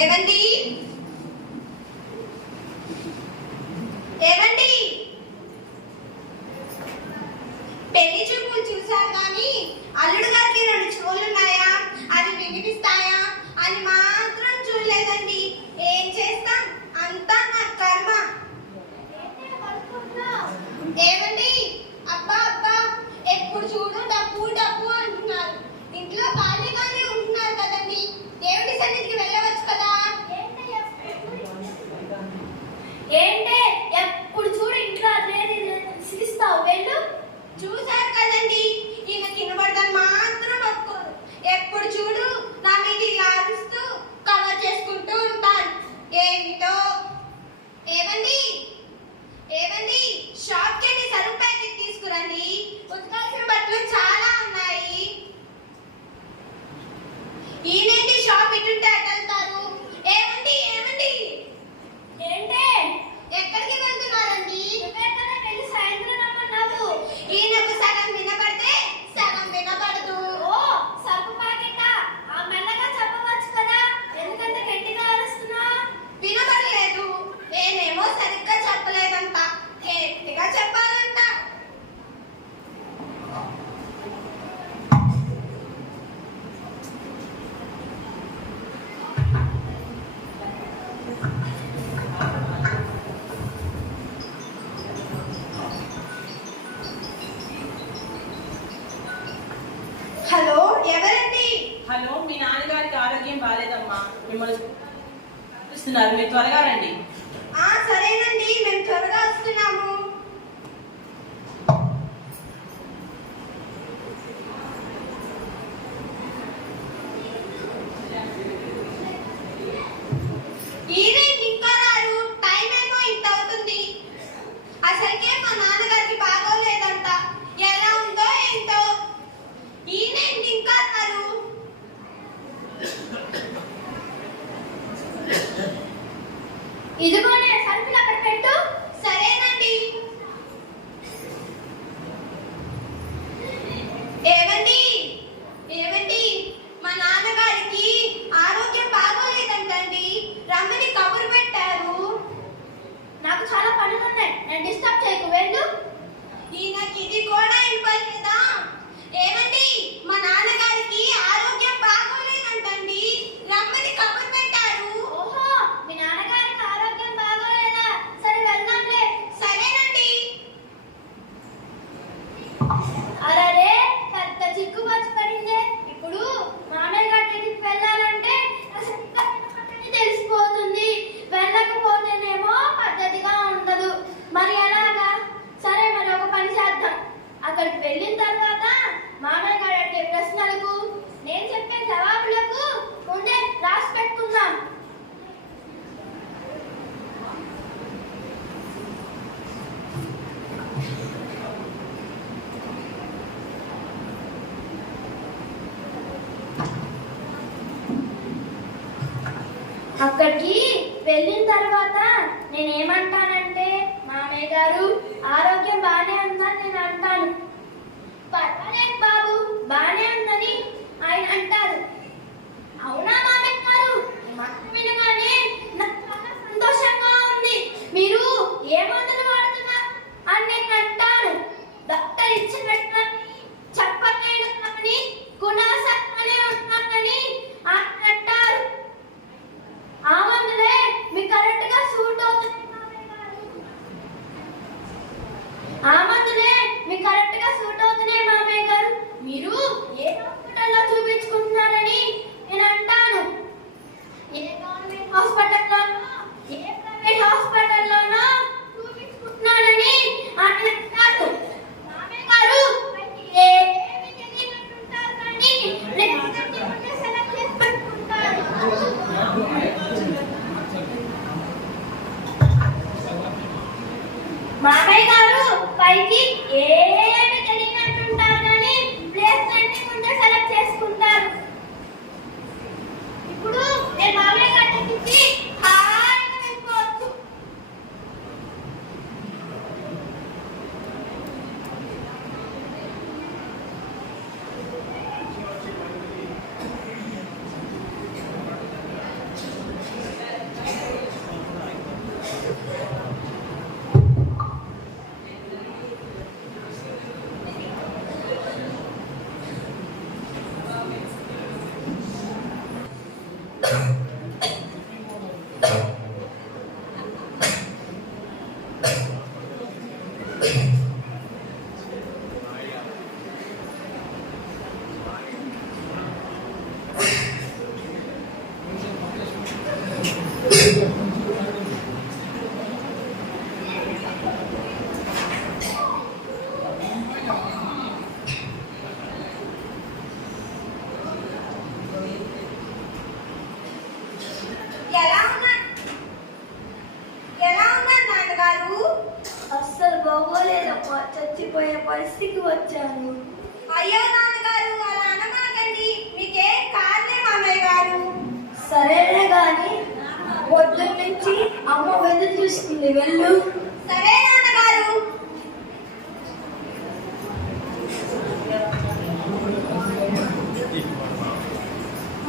ఏవండి ఏవండి పెళ్లి చూపులు చూశారు కానీ అల్లుడు గారికి 2 చెవులున్నాయా అవి వినిపిస్తాయా అని మాత్రం చూడలేదండి. ఏం చేస్తాం, అంతా నా కర్మ. ఏవండి అబ్బా అబ్బా, ఎప్పుడు చూడు డబ్బు డబ్బు అంటున్నారు. ఇంట్లో ఖాళీగానే ఉంటున్నారు కదండి, దేవుడి సన్నిధికి వెళ్ళవచ్చు కదా. ఏంటే ఎప్పుడు చూడు ఇంట్లో అదేది సిగిస్తావు, వెళ్ళు. చూశారు కదండి, ఈయన కినబడదని మాత్రం ఒప్పుకోరు. ఎప్పుడు చూడు నా మీద ఇలా అరుస్తూ కవర్ చేసుకుంటూ ఉంటారు. ఏమిటో. ఏవండి ఏవండి, షాప్కి వెళ్ళి సరుకు ప్యాకెట్ తీసుకురండి. ఉతకాల్సిన బట్టలు చాలా ఉన్నాయి. ఈయనేంటి షాప్ ఇటుంటే అటు వెళ్తారు. ఏవండి ఏవండి. ఏంటే ఎక్కడికి వెళ్తున్నారండి? వెళ్ళి సాయంత్రం రమ్మన్నావు. ఈయనకు సగం వినపడితే సగం వినపడదు. ఓ సరుకు ప్యాకెట్ ఆ మెల్లగా చెప్పవచ్చు కదా, ఎందుకంటే గట్టిగా అరుస్తున్నా. వినపడలేదు. నేనేమో సరిగ్గా చెప్పలేదంట, గట్టిగా చెప్పాలంట. హలో, ఎవరండి? హలో, మీ నాన్నగారికి ఆరోగ్యం బాగాలేదమ్మా, మిమ్మల్ని చూస్తున్నారు, మీరు త్వరగా రండి. సరేనండి, మేము త్వరగా వస్తున్నాము. ఈయనేంటి ఇంకా రారు? టైం ఏమో ఇంత అవుతుంది. అసలుకే మా నాన్నగారికి బాగోలేదంట, ఎలా ఉందో ఏంటో. ఈయనేంటి ఇంకా రారు? ఇదిగోనే సరుకులు అక్కడ పెట్టు. సరేనండి. ఏవండి ఏవండి, మా నాన్నగారికి ఆరోగ్యం బాగోలేదంటండి, రమ్మని కబురు పెట్టారు. నాకు చాలా పనులు ఉన్నాయి, నేను డిస్టర్బ్ చేయకు, వెళ్ళు. ఈయనకి ఇది కూడా వినపడలేదా? ఏమండి, మా నాన్నగారికి ఆరోగ్యం బాగోలేదంటండి, రమ్మని కబురు పెట్టారు. ఓహో, మీ నాన్నగారికి ఆరోగ్యం బాగోలేదా? సరే వెళ్దాంలే. సరేనండి. అరే పెద్ద చిక్కు వచ్చి పడిందే. ఇప్పుడు మామయ్య గారి దగ్గరికి వెళ్ళాలంటే తెలిసిపోతుంది, వెళ్ళకపోతేనేమో పద్ధతిగా ఉండదు. మరి ఎలాగా? సరే, మరి ఒక పని చేద్దాం. అక్కడికి వెళ్ళిన తర్వాత మామయ్య గారు అడిగే ప్రశ్నలకు నేను చెప్పే జవాబులకు ముందే రాసి పెట్టుకుందాం. అక్కడికి వెళ్ళిన తర్వాత నేనేమంటానంటే, మామయ్య గారు ఆరోగ్యం బాగానే ఉందని నేను అంటాను. పర్వాలేదు బాబు, బాగానే ఉందని ఆయన అంటారు. అవునా మామయ్య గారు, మాట వినగానే నాకు చాలా సంతోషంగా ఉంది. మీరు ఏ మందులు వాడుతున్నారు అని నేను అంటాను. డాక్టర్ ఇచ్చినట్టు చెప్పలేను అని గుణాసత్మనే ఉన్నానని ఆయన అంటారు. ఆ మందులే మీకు కరెక్ట్ గా సూట్ అవుతుంది మామయ్య గారు. ఆ మందులే మీకు కరెక్ట్ గా సూట్ అవుతున్నాయి మామయ్య గారు. మీరు ఏ హాస్పిటల్లో చూపించుకుంటున్నారని నేను అంటాను. ఏ గవర్నమెంట్ హాస్పిటల్లోనో ఏ ప్రైవేట్ హాస్పిటల్లోనో చూపించుకుంటున్నానని ఆయన అంటారు. మామయ్య గారు ఏమీ తెలియనట్టుంటారు కానీ నేను సెలెక్ట్ చేసి పెట్టుకుంటాను. మామయ్య గారు పైకి ఏమి తెలియనట్టుంటారు కానీ ప్లేస్ అన్ని ముందే సెలెక్ట్ చేసుకుంటారు. ఇప్పుడు నేను మామయ్య గారి దగ్గరికి హాయిగా వెళ్ళిపోవచ్చు. పరిస్థితికి వచ్చాను. అయ్యో నాన్నగారు అలా అనమాకండి, మీకేం కాదులే మామయ్య గారు. సరేలే గాని పొద్దున్న నుంచి అమ్మ ఎదురు చూస్తుంది, వెళ్ళు. సరే నాన్నగారు.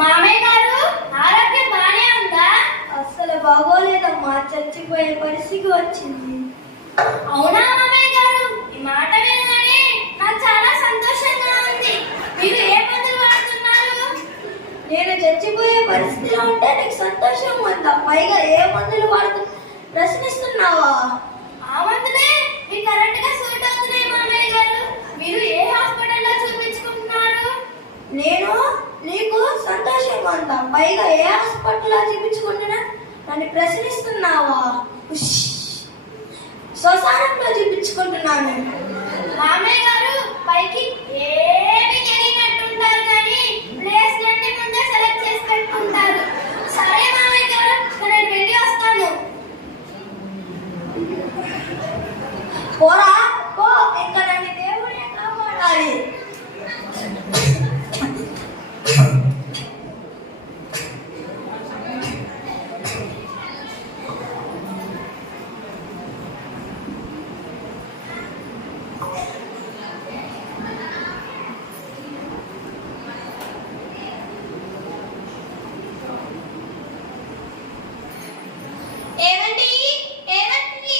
మామయ్య గారు ఆరోగ్యం బానే ఉందా? అస్సలు బాగోలేదమ్మా, చచ్చిపోయే పరిస్థితి వచ్చింది. అవునా మామయ్య గారు? ఈ మాట వినగానే నాకు చాలా సంతోషంగా ఉంది. మీరు ఏ మందులు వాడుతున్నారు? నేను చచ్చిపోయే పరిస్థితిలో ఉంటే నీకు సంతోషంగా ఉందా? పైగా ఏ మందులు ప్రశ్నిస్తున్నావా? ఆ మందులే మీకు కరెక్ట్ గా సూట్ అవుతున్నాయి మామయ్య గారు. మీరు ఏ హాస్పిటల్లో చూపించుకుంటున్నారు? నేను నీకు సంతోషంగా ఉందా? పైగా ఏ హాస్పిటల్లో చూపించుకుంటున్నా నన్ను ప్రశ్నిస్తున్నావా? శ్మశానంలో చూపించుకుంటున్నాను. మామయ్య గారు పైకి ఏమి తెలియనట్టుంటారు కానీ ప్లేస్ అన్ని ముందే సెలెక్ట్ చేసి పెట్టుకుంటారు. సరే మామయ్య గారు, నేను వెళ్ళి వస్తాను. పోరా పో, ఇంకా నన్ను దేవుడే కాపాడాలి. ఏమండి ఏమండి?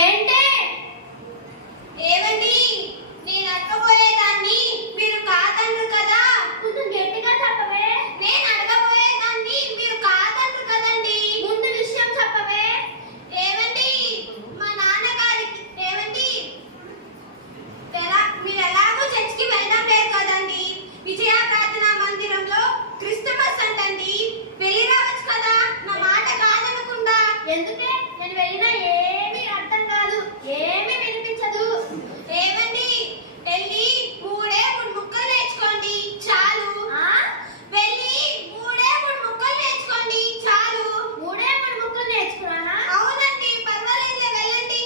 ఏంటే? ఏమండి, నేను అడగబోయేదాన్ని మీరు కాదన్ను కదా. కొంచెం గట్టిగా చెప్పవే. నేను అడగబోయేదాన్ని మీరు కాదన్ను కదండి. ముందు విషయం చెప్పవే. ఏమండి, మా నాన్నగారికి ఏమండి, మీరు ఎలాగో చర్చికి వెళ్ళడం లేదు కదండి. విజయ ప్రార్థనా మందిరంలో క్రిస్టమస్ అంటండి, వెళ్ళి రావచ్చు కదా, నా మాట కాదనకుండా. ఎందుకే? నేను వెళ్ళినా ఏమీ అర్థం కాదు, ఏమీ వినిపించదు. ఏమండి, వెళ్ళి మూడే మూడు ముక్కలు నేర్చుకోండి చాలు. వెళ్ళి మూడే మూడు ముక్కలు నేర్చుకోండి చాలు. మూడే మూడు ముక్కలు నేర్చుకున్నానా? అవునండి, పర్వాలేదులే, వెళ్ళండి.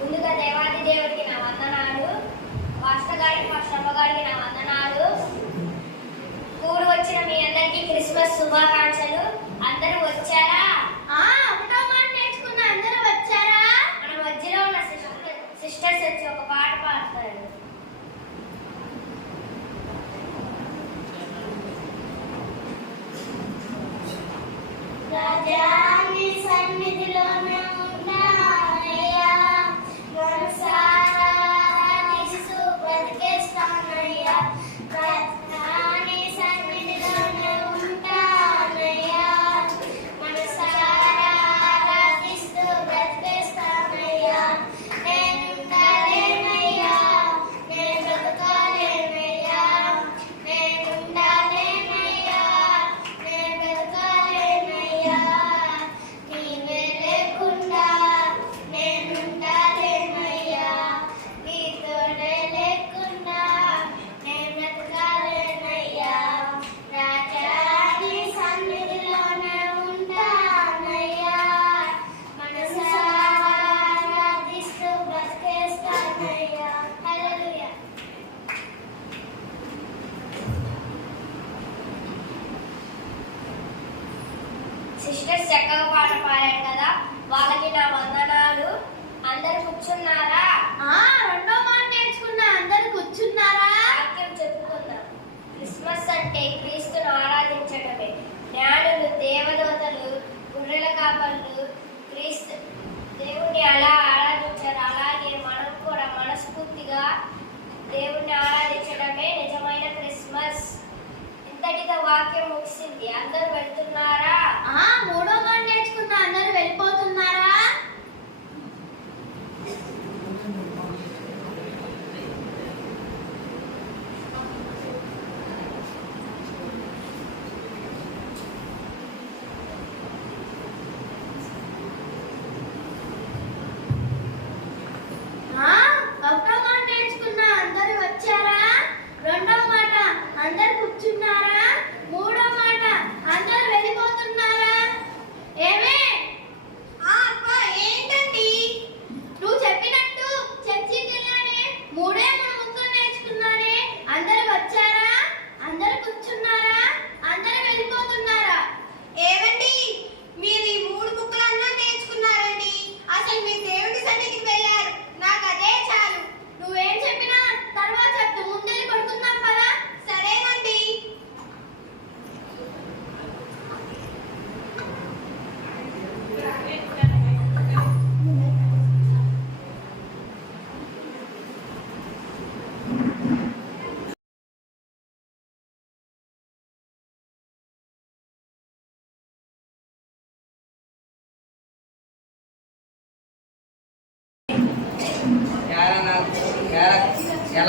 ముందుగా దేవాది దేవుడికి నా వందనాలు, వాస్తగాడికి మా శ్రమగాడికి నా వందనాలు. కూడి వచ్చిన మీ అందరికీ క్రిస్మస్ శుభాకాంక్షలు. అందరూ వచ్చారా? ఒకటో మాట నేర్చుకున్న అందరూ వచ్చారా? మన మధ్యలో ఉన్న సిస్టర్స్ వచ్చి ఒక పాట పాడతారు. రాజాని సన్నిధిలోనే ఉన్నానయ్యా, మనసారా యేసు బ్రతికేస్తానయ్యా. రాజాని సన్నిధిలోనే ఉంటానయ్యా.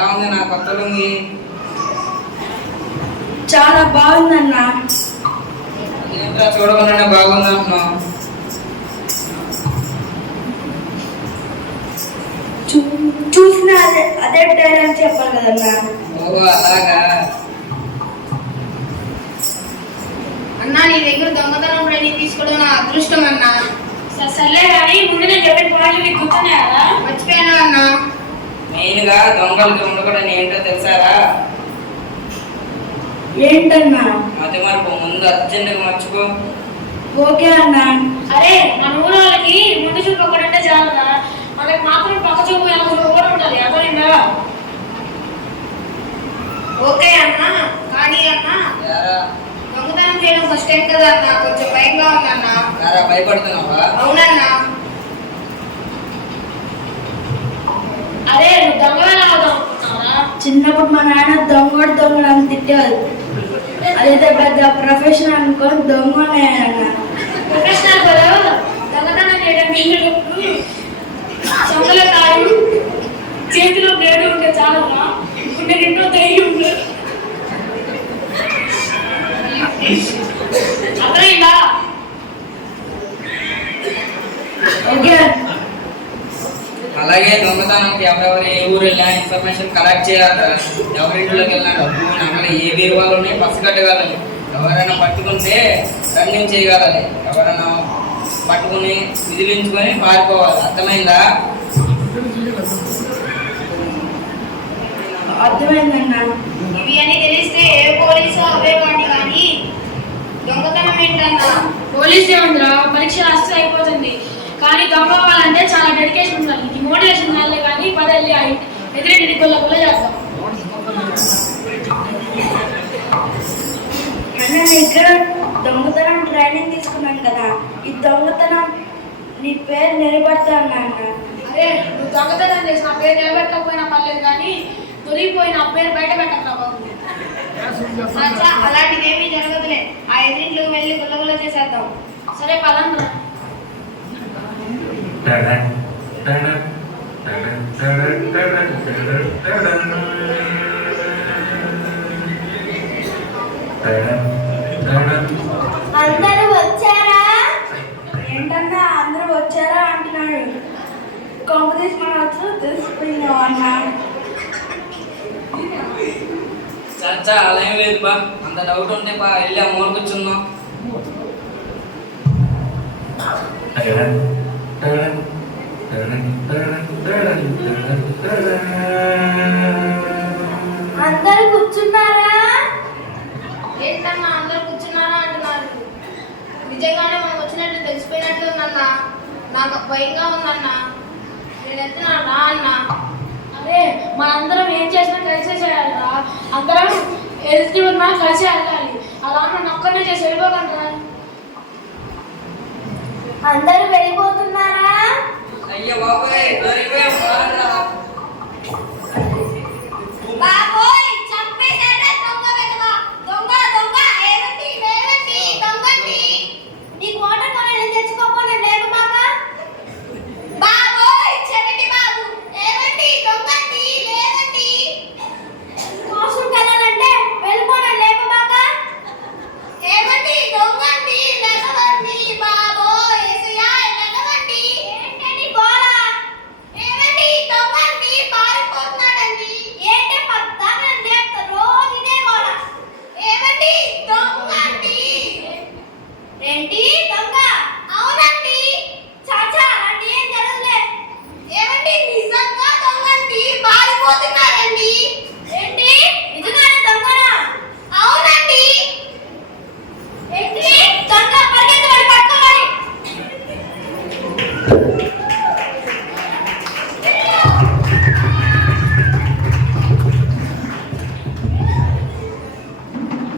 ఎలా ఉంది నా కొత్త లుంగి? చాలా బాగుందన్నా. ఏంట్రా చూడకుండానే బాగుంది అంటున్నావు? చూసిన అదే టైలర్ అని చెప్పాలి కదన్నా. ఓహో అలాగా. అన్నా నీ దగ్గర దొంగతనం ట్రైనింగ్ తీసుకోవడం నా అదృష్టం అన్నా. సర్లే కానీ ముందు నేను చెప్పిన పాయింట్లు నీకు గుర్తున్నాయా? మర్చిపోయాను అన్నా. మెయిన్ గా దొంగలకి ఉండకూడదు ఏంటో తెలుసారా? ఏంటన్నా? మతి మరపు ముందు అర్జెంటుగా మర్చిపో. ఓకే అన్నా. అరే మన ఊరు వాళ్ళకి ముందు చూపు ఒకటంటే చాలదా, మనకి మాత్రం పక్క చూపు వెనక చూపు కూడా ఉండాలి. అర్థమైందా? ఓకే అన్నా. కానీ అన్నా యారా దొంగతనం చేయడం ఫస్ట్ టైం కదా అన్నా, కొంచెం భయంగా ఉందన్నా. యారా భయపడుతున్నావా? అవునన్నా. అరే నువ్వు దొంగవేలా అవుదాం అనుకుంటున్నావా? చిన్నప్పుడు మా నాన్న దొంగడు అని తిట్టేవాడు. అదైతే పెద్ద ప్రొఫెషనల్ అనుకొని దొంగనే అన్న. ప్రొఫెషనల్ కదా దొంగతనం చేయడానికి చెంపల కాయు చేతిలో బ్లేడు ఉంటే చాలన్నా, ఉండే రెండో ధైర్యం ఉంది. అర్థమైందా? ఓకే. అలాగే దొంగతనానికి ఎవరెవరు ఏ ఊరు వెళ్ళినా ఇన్ఫర్మేషన్ కలెక్ట్ చేయాలి. ఎవరింట్లోకి వెళ్ళినా డబ్బు నగలు ఏ వీరువాళ్ళు ఉన్నాయి పసిగట్టగలని. ఎవరైనా పట్టుకుంటే రన్నింగ్ చేయగలని. ఎవరైనా పట్టుకుని విదిలించుకొని పారిపోవాలి. అర్థమైందా? అర్థమైందన్నా. ఇవి అని తెలిస్తే ఏ పోలీసు అవేవాడిని కానీ దొంగతనం ఏంటన్నా? పోలీస్ ఏముందిరా, పరీక్ష రాస్తే అయిపోతుంది. కానీ దొంగ అవ్వాలంటే చాలా డెడికేషన్ ఉండాలి. ఇది మోటివేషన్ ఉండాలి కానీ పదేళ్ళి ఎదురెడ్డి గొల్ల గొల్ల చేద్దాం. నేను ఇక్కడ దొంగతనం ట్రైనింగ్ తీసుకున్నాను కదా, ఈ దొంగతనం నీ పేరు నిలబెడతాను అన్న. అరే నువ్వు దొంగతనం చేసి నా పేరు నిలబెట్టకపోయినా పర్లేదు కానీ దొరికిపోయి నా పేరు బయట పెట్టక బాగుంది. అలాంటిది ఏమీ జరగదులే. ఆ ఎదురింట్లోకి వెళ్ళి గుల్లగుల్ల చేసేద్దాం. సరే పదండ్రా. అందరూ వచ్చారా? ఏంటన్నా అందరూ వచ్చారా అంటున్నాడు. కాంపిటీషన్ మన వచ్చి తెలిసిపోయినావు అన్నా. చచ్చా అలా ఏం లేదు బా. అంత డౌట్ ఉంటే బా వెళ్ళి ఆ మూల కూర్చుందాం. అందరూ కూర్చున్నారా? ఏంటన్నా అందరూ కూర్చున్నారా అంటున్నారు? నిజంగానే మనం వచ్చినట్టు తెలిసిపోయినట్లు ఉందన్నా. నాకు భయంగా ఉందన్నా. నేను వెళ్తున్నా రా అన్నా. అదే మనందరం ఏం చేసినా కలిసే చేయాలిరా. అందరం వెళ్తూ ఉన్నా కలిసే వెళ్ళాలి. అలా నన్ను ఒక్కనే చేసి వెళ్ళిపోకండి. అందరూ వెళ్ళిపోతున్నారా? అయ్యో బాబోయ్